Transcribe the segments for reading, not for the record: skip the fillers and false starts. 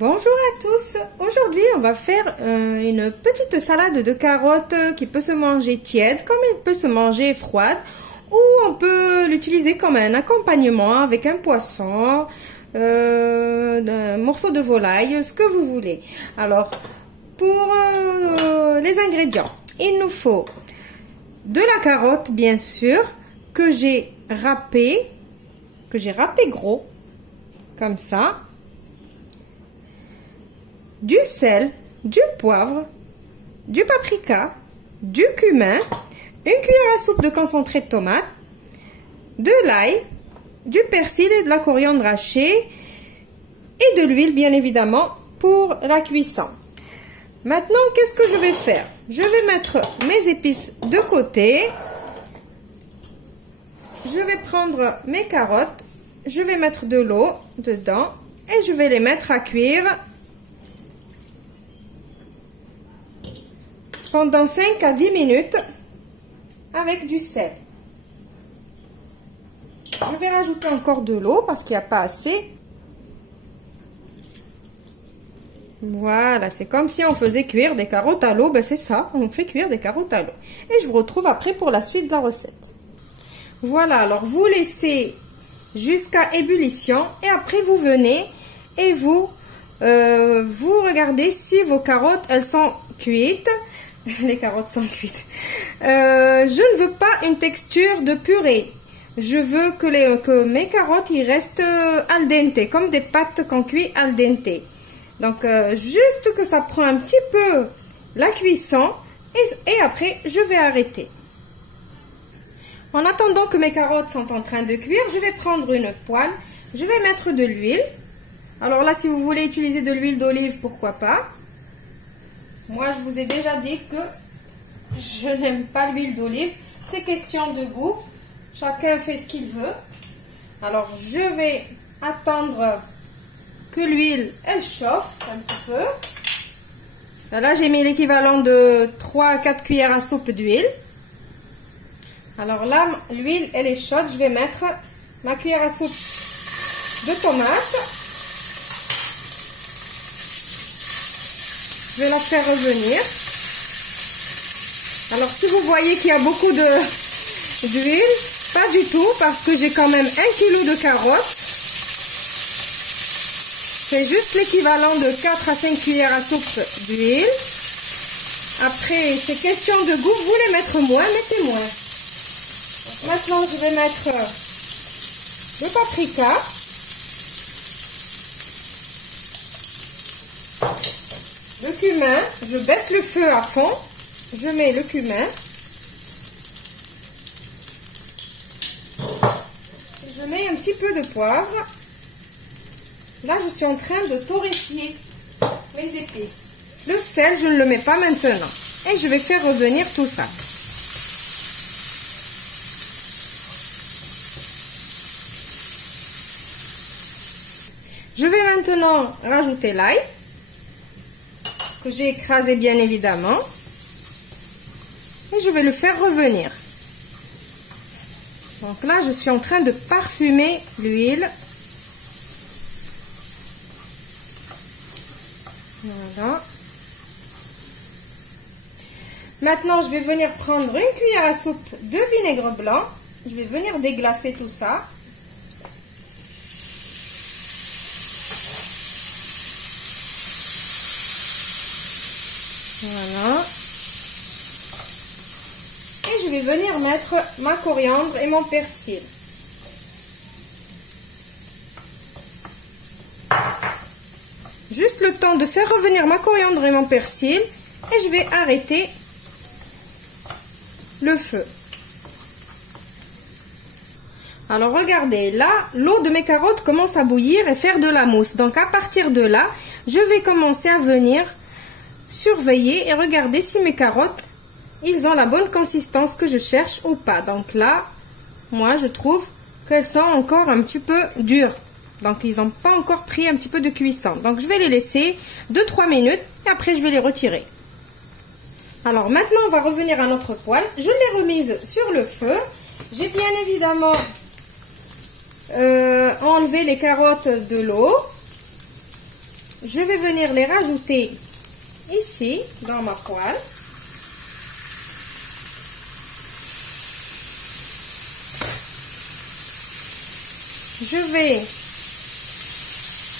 Bonjour à tous, aujourd'hui on va faire une petite salade de carottes qui peut se manger tiède comme elle peut se manger froide ou on peut l'utiliser comme un accompagnement avec un poisson, un morceau de volaille, ce que vous voulez. Alors pour les ingrédients, il nous faut de la carotte bien sûr que j'ai râpé gros comme ça. Du sel, du poivre, du paprika, du cumin, une cuillère à soupe de concentré de tomate, de l'ail, du persil et de la coriandre hachée et de l'huile bien évidemment pour la cuisson. Maintenant, qu'est-ce que je vais faire? Je vais mettre mes épices de côté. Je vais prendre mes carottes, je vais mettre de l'eau dedans et je vais les mettre à cuire pendant 5 à 10 minutes avec du sel. Je vais rajouter encore de l'eau parce qu'il n'y a pas assez. Voilà, c'est comme si on faisait cuire des carottes à l'eau. Ben c'est ça, on fait cuire des carottes à l'eau. Et je vous retrouve après pour la suite de la recette. Voilà, alors vous laissez jusqu'à ébullition et après vous venez et vous regardez si vos carottes elles sont cuites. Les carottes sont cuites. Je ne veux pas une texture de purée. Je veux que mes carottes ils restent al dente, comme des pâtes qu'on cuit al dente. Donc juste que ça prend un petit peu la cuisson et après je vais arrêter. En attendant que mes carottes sont en train de cuire, je vais prendre une poêle. Je vais mettre de l'huile. Alors là, si vous voulez utiliser de l'huile d'olive, pourquoi pas. Moi, je vous ai déjà dit que je n'aime pas l'huile d'olive. C'est question de goût. Chacun fait ce qu'il veut. Alors, je vais attendre que l'huile, elle chauffe un petit peu. Là, j'ai mis l'équivalent de 3 à 4 cuillères à soupe d'huile. Alors là, l'huile, elle est chaude. Je vais mettre ma cuillère à soupe de tomate. Je vais la faire revenir. Alors si vous voyez qu'il y a beaucoup d'huile, pas du tout parce que j'ai quand même 1 kg de carottes. C'est juste l'équivalent de 4 à 5 cuillères à soupe d'huile. Après, c'est question de goût. Vous voulez mettre moins, mettez moins. Donc, maintenant, je vais mettre le paprika. Le cumin, je baisse le feu à fond, je mets le cumin, je mets un petit peu de poivre, là je suis en train de torréfier mes épices. Le sel, je ne le mets pas maintenant et je vais faire revenir tout ça. Je vais maintenant rajouter l'ail. Que j'ai écrasé bien évidemment et je vais le faire revenir. Donc là je suis en train de parfumer l'huile. Voilà. Maintenant je vais venir prendre une cuillère à soupe de vinaigre blanc. Je vais venir déglacer tout ça. Voilà. Et je vais venir mettre ma coriandre et mon persil. Juste le temps de faire revenir ma coriandre et mon persil. Et je vais arrêter le feu. Alors regardez, là, l'eau de mes carottes commence à bouillir et faire de la mousse. Donc à partir de là, je vais commencer à venir surveiller et regarder si mes carottes ils ont la bonne consistance que je cherche ou pas. Donc là moi je trouve qu'elles sont encore un petit peu dures, donc ils n'ont pas encore pris un petit peu de cuisson. Donc je vais les laisser 2-3 minutes et après je vais les retirer. Alors maintenant on va revenir à notre poêle. Je l'ai remise sur le feu. J'ai bien évidemment enlevé les carottes de l'eau. je vais venir les rajouter ici, dans ma poêle. Je vais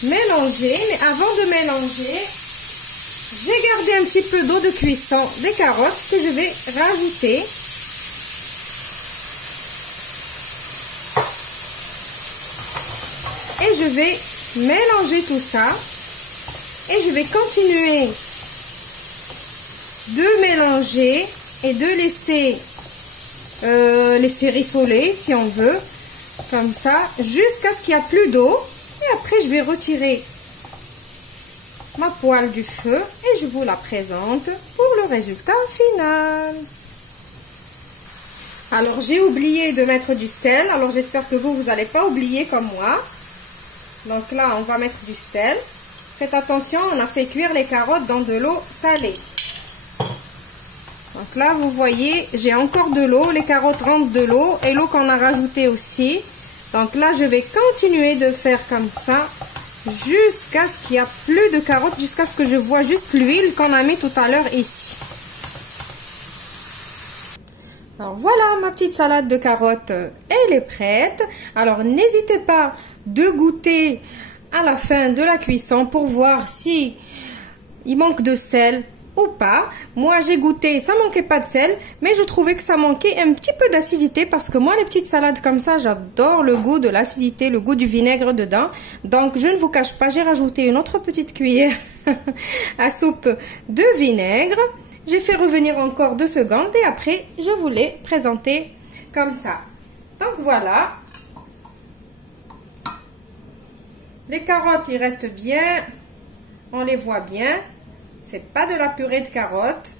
mélanger, mais avant de mélanger, j'ai gardé un petit peu d'eau de cuisson des carottes que je vais rajouter. Et je vais mélanger tout ça. Et je vais continuer de mélanger et de laisser rissoler si on veut. Comme ça, jusqu'à ce qu'il n'y a plus d'eau. Et après, je vais retirer ma poêle du feu et je vous la présente pour le résultat final. Alors, j'ai oublié de mettre du sel. Alors, j'espère que vous n'allez pas oublier comme moi. Donc là, on va mettre du sel. Faites attention, on a fait cuire les carottes dans de l'eau salée. Donc là, vous voyez, j'ai encore de l'eau. Les carottes rentrent de l'eau et l'eau qu'on a rajoutée aussi. Donc là, je vais continuer de faire comme ça jusqu'à ce qu'il n'y a plus de carottes, jusqu'à ce que je vois juste l'huile qu'on a mis tout à l'heure ici. Alors voilà, ma petite salade de carottes, elle est prête. Alors n'hésitez pas de goûter à la fin de la cuisson pour voir si il manque de sel ou pas. Moi j'ai goûté, ça manquait pas de sel, mais je trouvais que ça manquait un petit peu d'acidité parce que moi les petites salades comme ça, j'adore le goût de l'acidité, le goût du vinaigre dedans. Donc je ne vous cache pas, j'ai rajouté une autre petite cuillère à soupe de vinaigre. J'ai fait revenir encore 2 secondes et après je vous l'ai présenté comme ça. Donc voilà. Les carottes, ils restent bien. On les voit bien. C'est pas de la purée de carottes.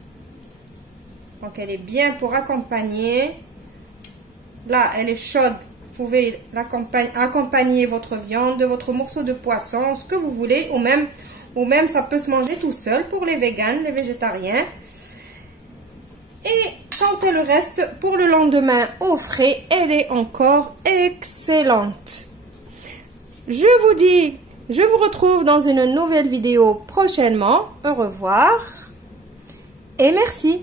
Donc elle est bien pour accompagner. Là, elle est chaude. Vous pouvez accompagner votre viande, votre morceau de poisson, ce que vous voulez. Ou même ça peut se manger tout seul pour les véganes, les végétariens. Et quand elle reste pour le lendemain au frais, elle est encore excellente. Je vous dis, je vous retrouve dans une nouvelle vidéo prochainement. Au revoir et merci.